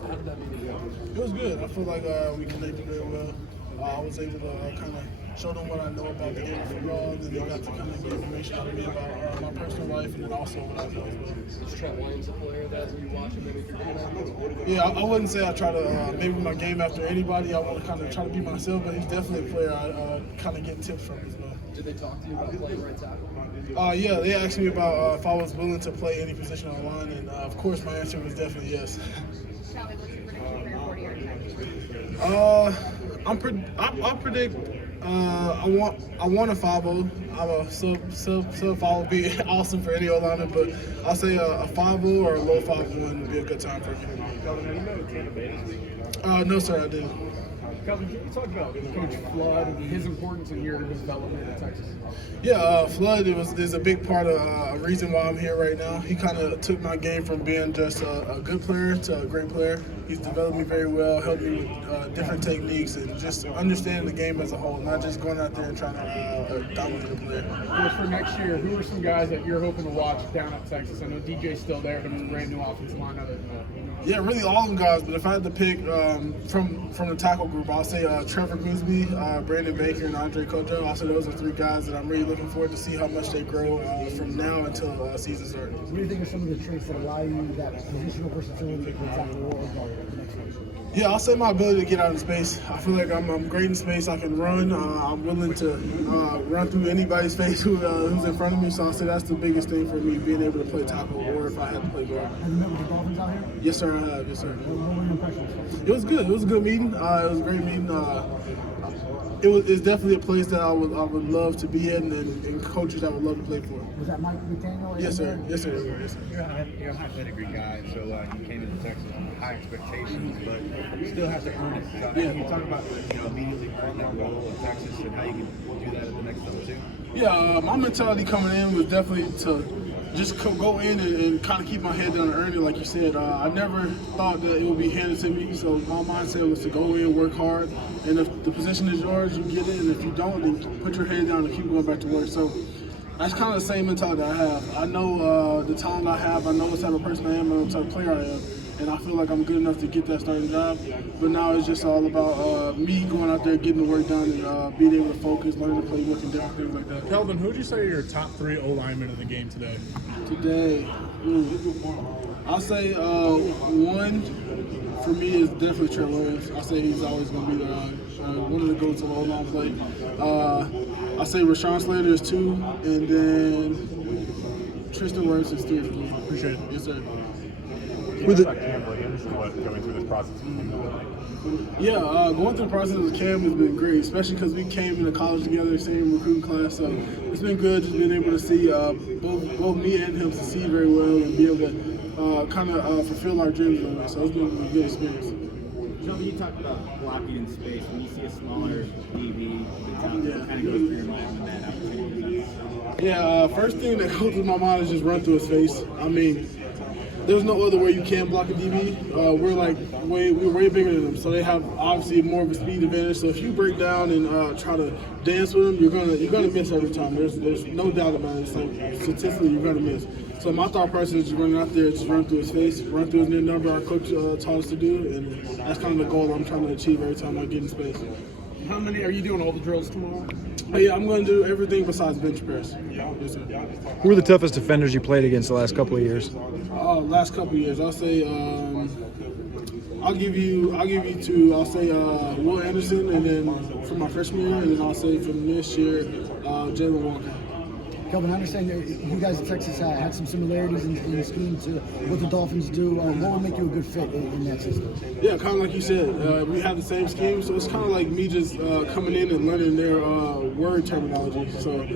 How did that meeting go? It was good. I feel like we connected very well. I was able to kind of show them what I know about the game of football, and then they got to kind of get information out of me about my personal life and then also what I know as well. Is Trent Williams a player that you watch him maybe through game? Yeah, I wouldn't say I try to maybe my game after anybody. I want to kind of try to be myself, but he's definitely a player I kind of get tips from as well. Did they talk to you about playing right tackle? Yeah, they asked me about if I was willing to play any position on the line, and of course my answer was definitely yes. Kelvin, what's your prediction for your 40-yard I predict. I want a 5-0. I'm a sub 5 would be awesome for any O-lineman, but I'll say a 5-0 or a low 5-1 would be a good time for me. Kelvin, have you met with Tampa Bay this week? No, sir, I didn't. Kelvin, can you talk about Coach Flood and his importance in your development in Texas? Yeah, Flood is a big part of a reason why I'm here right now. He kind of took my game from being just a good player to a great player. He's developed me very well, helped me with different techniques and just understanding the game as a whole, not just going out there and trying to dominate a player. For next year, who are some guys that you're hoping to watch down at Texas? I know DJ's still there, but it's a brand new offensive line other than that. Yeah, really all of them guys, but if I had to pick from the tackle group, I'll say Trevor Grisby, Brandon Baker, and Andre Kojo. I'll say those are three guys that I'm really looking forward to see how much they grow from now until season starts. What do you think are some of the traits that allow you that positional versatility to tackle or the next one? Yeah, I'll say my ability to get out in space. I feel like I'm great in space. I can run. I'm willing to run through anybody's face who's in front of me. So I'll say that's the biggest thing for me, being able to play tackle or if I had to play guard. Have you met with the Dolphins out here? Yes, sir, I have. Yes, sir. What were your impressions? It was good. It was a good meeting. It was a great meeting. It's definitely a place that I would love to be in and coaches I would love to play for. Was that Mike McDaniel? Yes, sir. Yes, sir. Yes, sir. You're a high pedigree guy, so you came into Texas with high expectations, but you still have to earn it. So Yeah. you talk about immediately earning that role in Texas and how you can do that at the next level too. Yeah, my mentality coming in was definitely to just go in and kind of keep my head down and earn it, like you said. I never thought that it would be handed to me, so my mindset was to go in, work hard, and if the position is yours, you get it, and if you don't, then put your head down and keep going back to work. So that's kind of the same mentality I have. I know the talent I have, I know what type of person I am, I know what type of player I am, and I feel like I'm good enough to get that starting job. But now it's just all about me going out there, getting the work done, and being able to focus, learning the playbook, and different things like that. Kelvin, who would you say are your top 3 O-linemen of the game today? Today, I'll say one for me is definitely Trent Williams. I'll say he's always going to be there. One of the goats of the O-line play. I'll say Rashawn Slater is 2, and then Tristan Wirfs is 3 for me. Appreciate it. Yes, sir. With about Cam Williams and what going through this process has been like? Yeah, going through the process with Cam has been great, especially because we came into college together, same recruiting class. So it's been good just being able to see both me and him succeed very well and be able to kind of fulfill our dreams in a way. So it's been a good experience. Kelvin, you talked about blocking in space. When you see a smaller DB, kind of goes through your mind when that opportunity is up? Yeah, first thing that goes through my mind is just run through his face. I mean, there's no other way you can block a DB. We're way bigger than them, so they have obviously more of a speed advantage. So if you break down and try to dance with them, you're gonna miss every time. There's no doubt about it. It's like statistically you're gonna miss. So my thought process is just running out there, just run through his face, run through his near number. Our coach taught us to do, and that's kind of the goal I'm trying to achieve every time I get in space. How many are you doing all the drills tomorrow? Yeah, I'm going to do everything besides bench press. Yes, sir. Who were the toughest defenders you played against the last couple of years? Last couple of years, I'll say I'll give you 2. I'll say Will Anderson, and then from my freshman year, and then I'll say from this year, Jalen Walker. Kelvin, I understand that you guys at Texas had some similarities in the scheme to what the Dolphins do. What would make you a good fit in that system? Yeah, kind of like you said, we have the same scheme, so it's kind of like me just coming in and learning their word terminology. So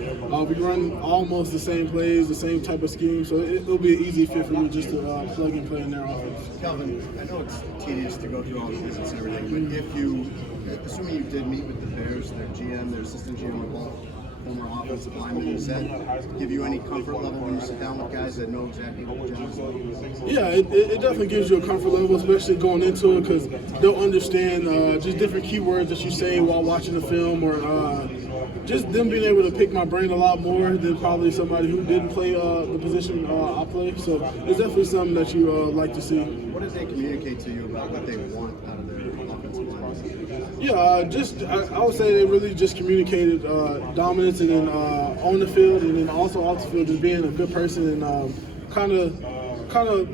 we run almost the same plays, the same type of scheme, so it'll be an easy fit for me just to plug and play in their offense. Kelvin, I know it's tedious to go through all the business and everything, but assuming you did meet with the Bears, their GM, their assistant GM, or both former offensive linemen, does that give you any comfort level when you sit down with guys that know exactly what the job is? Yeah, it definitely gives you a comfort level, especially going into it, because they'll understand just different keywords that you say while watching the film, or just them being able to pick my brain a lot more than probably somebody who didn't play the position I play. So it's definitely something that you like to see. What did they communicate to you about what they want out of their offensive line? Yeah, I would say they really just communicated dominance, and then on the field, and then also off the field, just being a good person and kind of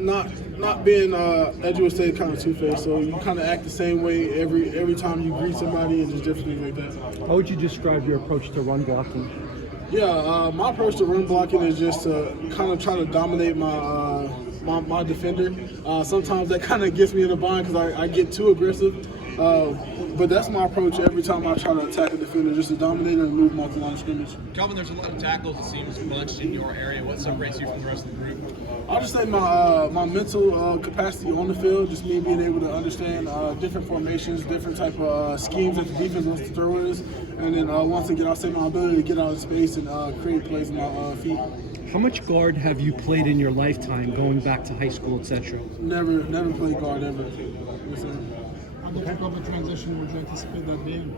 not being, as you would say, kind of two-faced. So you kind of act the same way every time you greet somebody, and just different things like that. How would you describe your approach to run blocking? Yeah, my approach to run blocking is just to kind of try to dominate my defender. Sometimes that kind of gets me in a bind because I get too aggressive. But that's my approach every time I try to attack a defender, just to dominate and move them off the line of scrimmage. Kelvin, there's a lot of tackles, it seems, bunched in your area. What separates you from the rest of the group? I'll just say my mental capacity on the field, just me being able to understand different formations, different type of schemes that the defense wants to throw at us. And then once again, I'll say my ability to get out of space and create plays with my feet. How much guard have you played in your lifetime, going back to high school, etc.? Never played guard ever. Yes, sir. How difficult of a transition would you anticipate that being?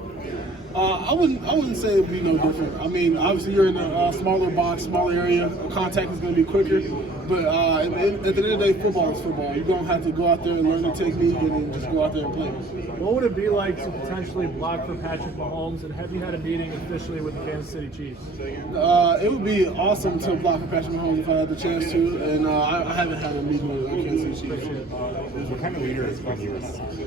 I wouldn't say it'd be no different. I mean, obviously you're in a smaller box, smaller area. Contact is going to be quicker. But at the end of the day, football is football. You're going to have to go out there and learn the technique and then just go out there and play. What would it be like to potentially block for Patrick Mahomes, and have you had a meeting officially with the Kansas City Chiefs? It would be awesome to block for Patrick Mahomes if I had the chance to, and I haven't had a meeting with the Kansas City Chiefs yet. What kind of leader is Bucky?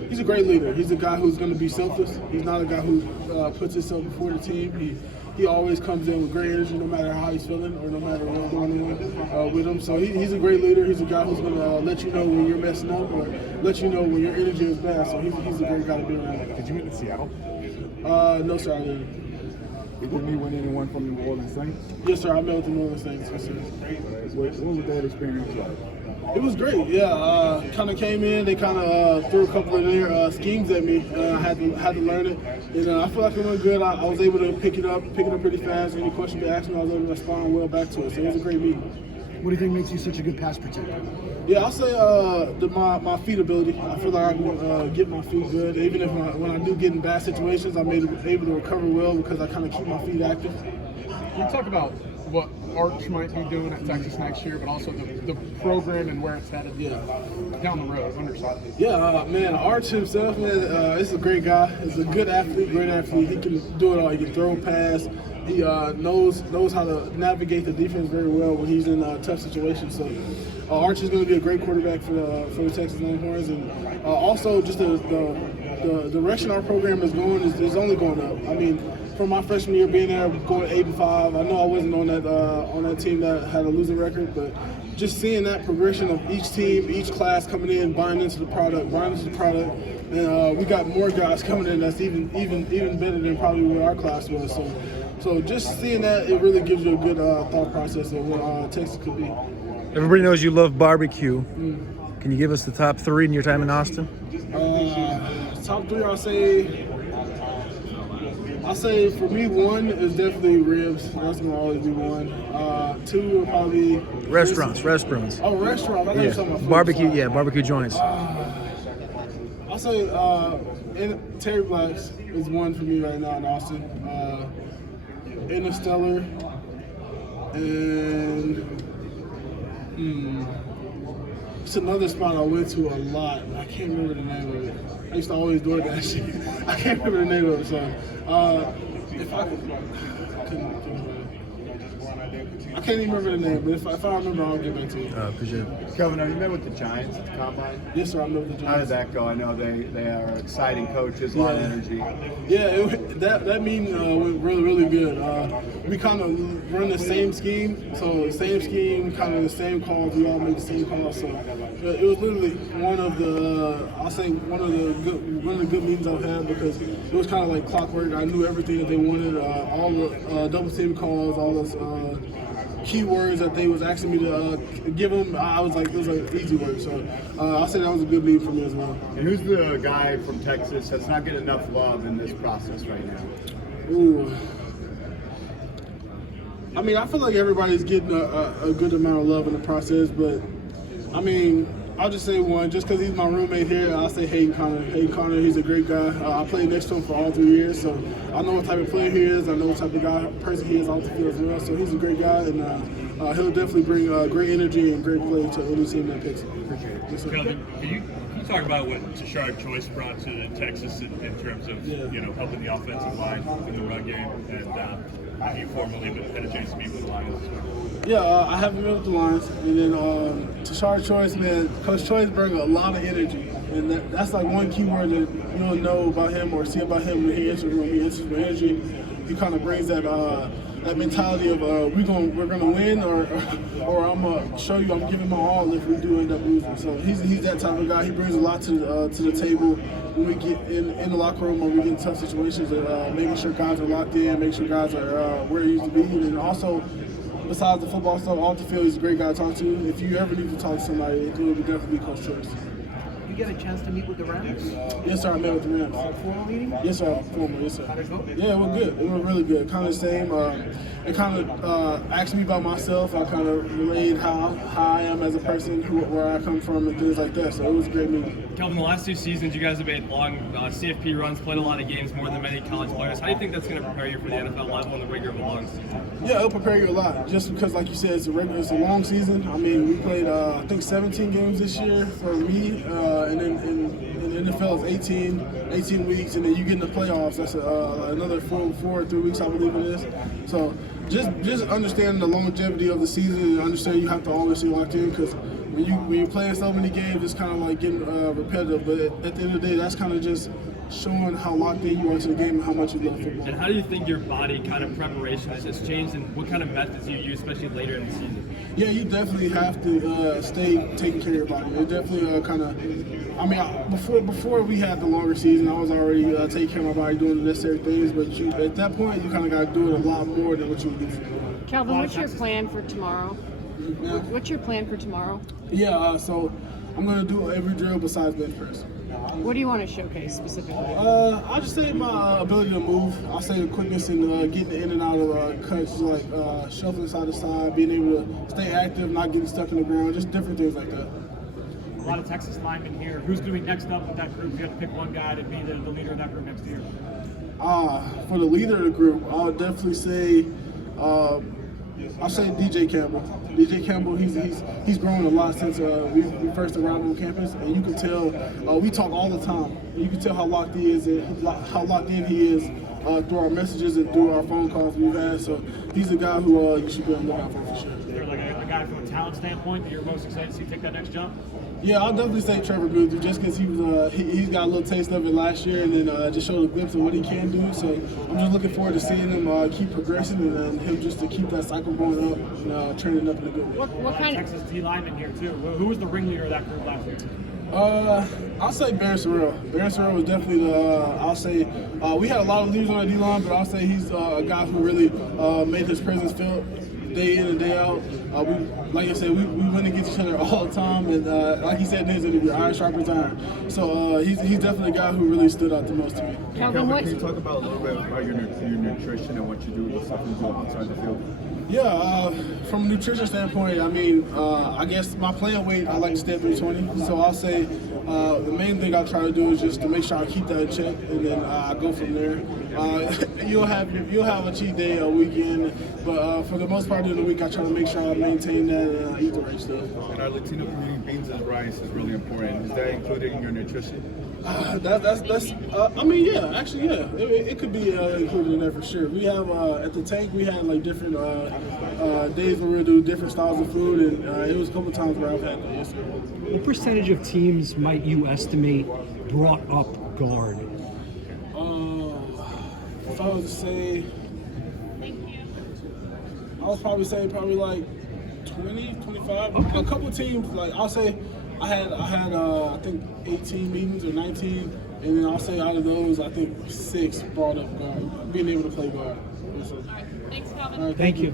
He's a great leader. He's a guy who's going to be selfless. He's not a guy who puts himself before the team. He always comes in with great energy, no matter how he's feeling or no matter what's going on with him. So he's a great leader. He's a guy who's going to let you know when you're messing up or let you know when your energy is bad. So he's a great guy to be around. Did you meet in Seattle? No, sir, I didn't. Didn't you win anyone from the New Orleans Saints? Yes, sir. I met with the New Orleans Saints. Yes, sir. What was that experience like? It was great, yeah. Kind of came in, they kind of threw a couple of their schemes at me. I had to learn it, and I feel like it went good. I was able to pick it up pretty fast. Any question they asked me, I was able to respond well back to it. So it was a great meeting. What do you think makes you such a good pass protector? Yeah, I'll say my feet ability. I feel like I can get my feet good. Even if when I do get in bad situations, I'm able to recover well because I kind of keep my feet active. Can you talk about what Arch might be doing at Texas next year, but also the program and where it's headed down the road, underside? Yeah, man, Arch himself, man, is a great guy. He's a good athlete, great athlete. He can do it all. He can throw, pass. He knows how to navigate the defense very well when he's in tough situations. So Arch is going to be a great quarterback for the Texas Longhorns, and also just the direction our program is going is only going up. I mean, from my freshman year being there, going 8-5. I know I wasn't on that team that had a losing record, but just seeing that progression of each team, each class coming in, buying into the product, and we got more guys coming in that's even better than probably what our class was. So just seeing that, it really gives you a good thought process of what Texas could be. Everybody knows you love barbecue. Can you give us the top three in your time in Austin? Top three, I'll say for me, one is definitely ribs. That's gonna always be one. Two will probably restaurants. Oh, restaurants. I thought you were talking about food. Barbecue. Yeah, barbecue joints. I'll say Terry Black's is one for me right now in Austin. Interstellar and it's another spot I went to a lot. I can't remember the name of it. I used to always do that shit. I can't remember the name of it. So if I can't even remember the name, but if I remember, I'll get back to you. Appreciate it. Kelvin, have you met with the Giants at the Combine? Yes, sir, I met with the Giants. How did that go? I know they are exciting coaches, a lot of energy. Yeah, that meeting went really good. We kind of run the same scheme, so same scheme, kind of the same calls. We all make the same calls. So it was literally one of the good meetings I've had because it was kind of like clockwork. I knew everything that they wanted, all the double team calls, all those keywords that they was asking me to give them. I was like, it was like easy work. So I'll say that was a good meeting for me as well. And who's the guy from Texas that's not getting enough love in this process right now? Ooh. I mean, I feel like everybody's getting a good amount of love in the process, but I mean, I'll just say one, just because he's my roommate here, I'll say Hayden Connor. Hayden Connor, he's a great guy. I played next to him for all 3 years, so I know what type of player he is. I know what type of person he is off the field as well. So he's a great guy, and he'll definitely bring great energy and great play to any team that picks him. Yes, sir. Kelvin, can you talk about what Tashard Choice brought to Texas in terms of helping the offensive line in the run game, and you formerly had a chance to meet with the Lions? Yeah, I haven't met with the Lions, and then Tashard Choice, man, Coach Choice brings a lot of energy, and that's like one key word that you don't know about him or see about him when he enters the room. He enters with energy. He kind of brings that mentality of we're gonna win, or I'm gonna show you I'm giving my all if we do end up losing. So he's that type of guy. He brings a lot to the table when we get in the locker room or we get in tough situations, and making sure guys are locked in, making sure guys are where they used to be, and also, besides the football stuff, off the field, he's a great guy to talk to. If you ever need to talk to somebody, it would definitely be Coach Choice. You get a chance to meet with the Rams? Yes, sir. I met with the Rams. Formal meeting? Yes, sir. Formal. Yes, sir. How'd it go? Yeah, it went good. It went really good. Kind of the same. It kind of asked me about myself. I kind of relayed how I am as a person, where I come from, and things like that. So it was a great meeting. Kelvin, the last 2 seasons, you guys have made long CFP runs, played a lot of games, more than many college players. How do you think that's going to prepare you for the NFL level and the rigor of a long season? Yeah, it'll prepare you a lot. Just because, like you said, it's a long season. I mean, we played, I think, 17 games this year for me, and then in the NFL is 18 weeks, and then you get in the playoffs. That's another 4 or 3 weeks, I believe it is. So just understanding the longevity of the season and understanding you have to always stay locked in, because when you're playing so many games, it's kind of like getting repetitive. But at the end of the day, that's kind of just showing how locked in you are to the game and how much you love football. And how do you think your body kind of preparation has just changed, and what kind of methods you use, especially later in the season? Yeah, you definitely have to stay taking care of your body. It definitely kind of, I mean, before we had the longer season, I was already taking care of my body, doing the necessary things, but at that point, you kind of got to do it a lot more than what you would do. Kelvin, what's your plan for tomorrow? Yeah. What's your plan for tomorrow? Yeah, so I'm going to do every drill besides bench press. What do you want to showcase specifically? I just say my ability to move. I say the quickness and getting in and out of cuts, like shuffling side to side, being able to stay active, not getting stuck in the ground, just different things like that. A lot of Texas linemen here. Who's going to be next up with that group? You have to pick one guy to be the leader of that group next year. For the leader of the group, I would definitely say, I'll say DJ Campbell. DJ Campbell, he's grown a lot since we first arrived on campus, and you can tell we talk all the time. You can tell how locked he is, and how locked in he is through our messages and through our phone calls we've had. So he's a guy who you should be on the lookout for sure. Is there like a guy from a talent standpoint that you're most excited to see take that next jump? Yeah, I'll definitely say Trevor Guthrie, just because he's got a little taste of it last year, and then just showed a glimpse of what he can do. So I'm just looking forward to seeing him keep progressing, and him just to keep that cycle going up, and training up in a good way. What kind of Texas D lineman here too? Who was the ringleader of that group last year? I'll say Barron Sorrell. Barron Sorrell was definitely I'll say, we had a lot of leaders on the D-line, but I'll say he's a guy who really made his presence felt day in and day out. Like I said, we win against each other all the time, and like he said in his interview, iron sharpens iron. So he's definitely a guy who really stood out the most to me. Kelvin, can you talk about a little bit about your nutrition and what you do with stuff you do outside the field? Yeah, from a nutrition standpoint, I mean, I guess my playing weight, I like to stay at 320. So I'll say the main thing I try to do is just to make sure I keep that in check, and then I go from there. You'll have a cheat day a weekend, but for the most part during the week, I try to make sure I maintain that and eat the right stuff. In our Latino community, beans and rice is really important. Is that included in your nutrition? I mean, yeah, actually, yeah, it could be included in there for sure. We have at the tank, we had like different days where we'll do different styles of food, and it was a couple times where I've had that. Yes, sir. What percentage of teams might you estimate brought up guard? If I was to say, I would probably say like 20, 25. A couple teams, like I'll say, I had I think 18 meetings or 19, and then I'll say out of those, I think 6 brought up guard, being able to play guard. Yes, sir. Thanks, Kelvin. All right, Thank you.